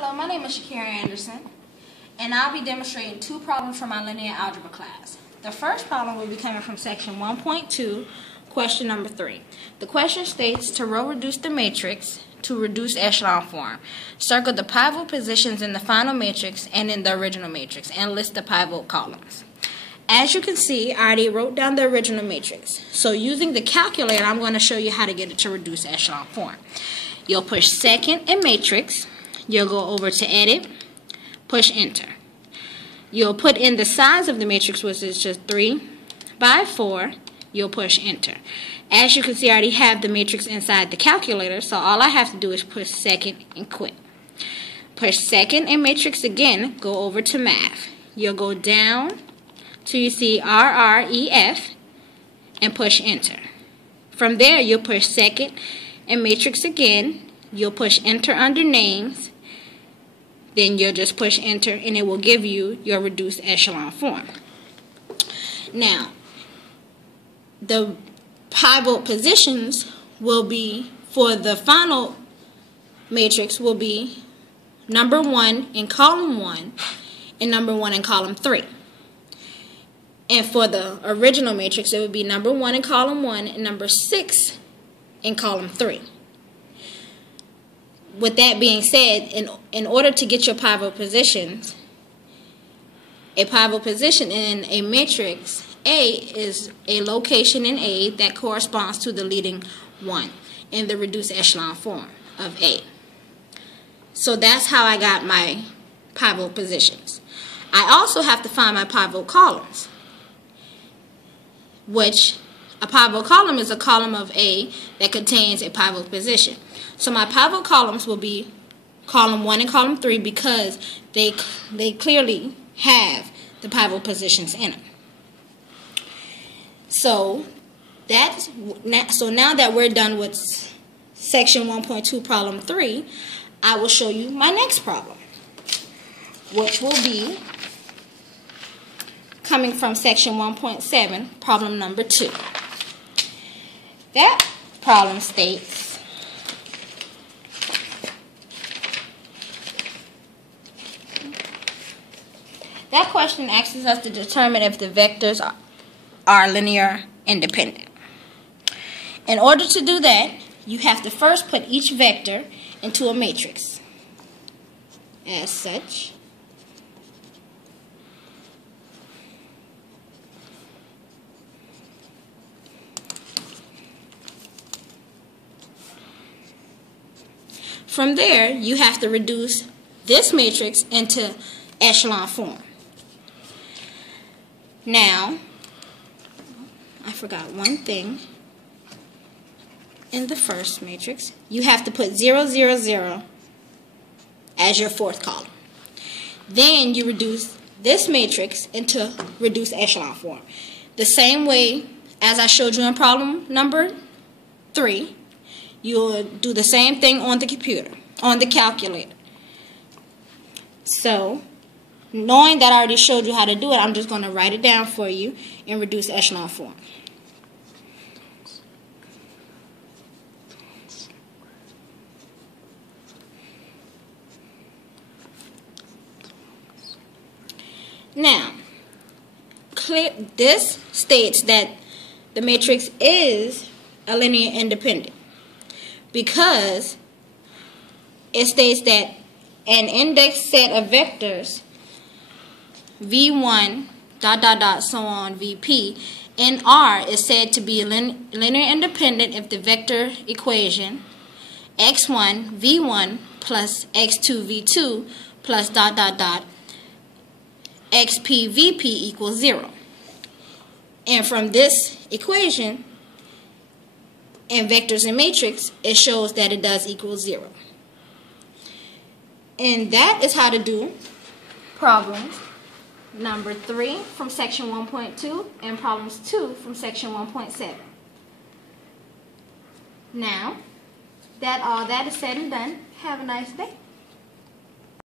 Hello, my name is Shakira Anderson, and I'll be demonstrating two problems from my linear algebra class. The first problem will be coming from section 1.2, question number 3. The question states to row reduce the matrix to reduced echelon form. Circle the pivot positions in the final matrix and in the original matrix, and list the pivot columns. As you can see, I already wrote down the original matrix. So using the calculator, I'm going to show you how to get it to reduced echelon form. You'll push second in matrix. You'll go over to edit, push enter. You'll put in the size of the matrix, which is just 3 by 4. You'll push enter. As you can see, I already have the matrix inside the calculator, so all I have to do is push second and quit. Push second in matrix again, go over to math. You'll go down till you see RREF and push enter. From there, you'll push second in matrix again. You'll push enter under names. Then you'll just push enter and it will give you your reduced echelon form. Now, the pivot positions will be, for the final matrix, will be number 1 in column 1 and number 1 in column 3. And for the original matrix, it would be number 1 in column 1 and number 6 in column 3. With that being said, in order to get your pivot positions, a pivot position in a matrix A is a location in A that corresponds to the leading 1 in the reduced echelon form of A. So that's how I got my pivot positions. I also have to find my pivot columns, which a pivot column is a column of A that contains a pivot position. So my pivot columns will be column 1 and column 3 because they clearly have the pivot positions in them. So now that we're done with section 1.2 problem 3, I will show you my next problem, which will be coming from section 1.7, problem number 2. That problem states that question asks us to determine if the vectors are linear independent. In order to do that, you have to first put each vector into a matrix as such. From there, you have to reduce this matrix into echelon form. Now, I forgot one thing. In the first matrix, you have to put 0, 0, 0 as your fourth column. Then you reduce this matrix into reduced echelon form. The same way as I showed you in problem number 3, you'll do the same thing on the computer, on the calculator. So, knowing that I already showed you how to do it, I'm just going to write it down for you in reduced echelon form. Now, this states that the matrix is a linear independent because it states that an index set of vectors V1 ... so on VP in R is said to be linear independent if the vector equation x1 V1 plus x2 V2 plus ... xp VP equals 0. And from this equation in vectors and matrix, it shows that it does equal 0. And that is how to do problems number 3 from section 1.2 and problems 2 from section 1.7. Now that all that is said and done, have a nice day.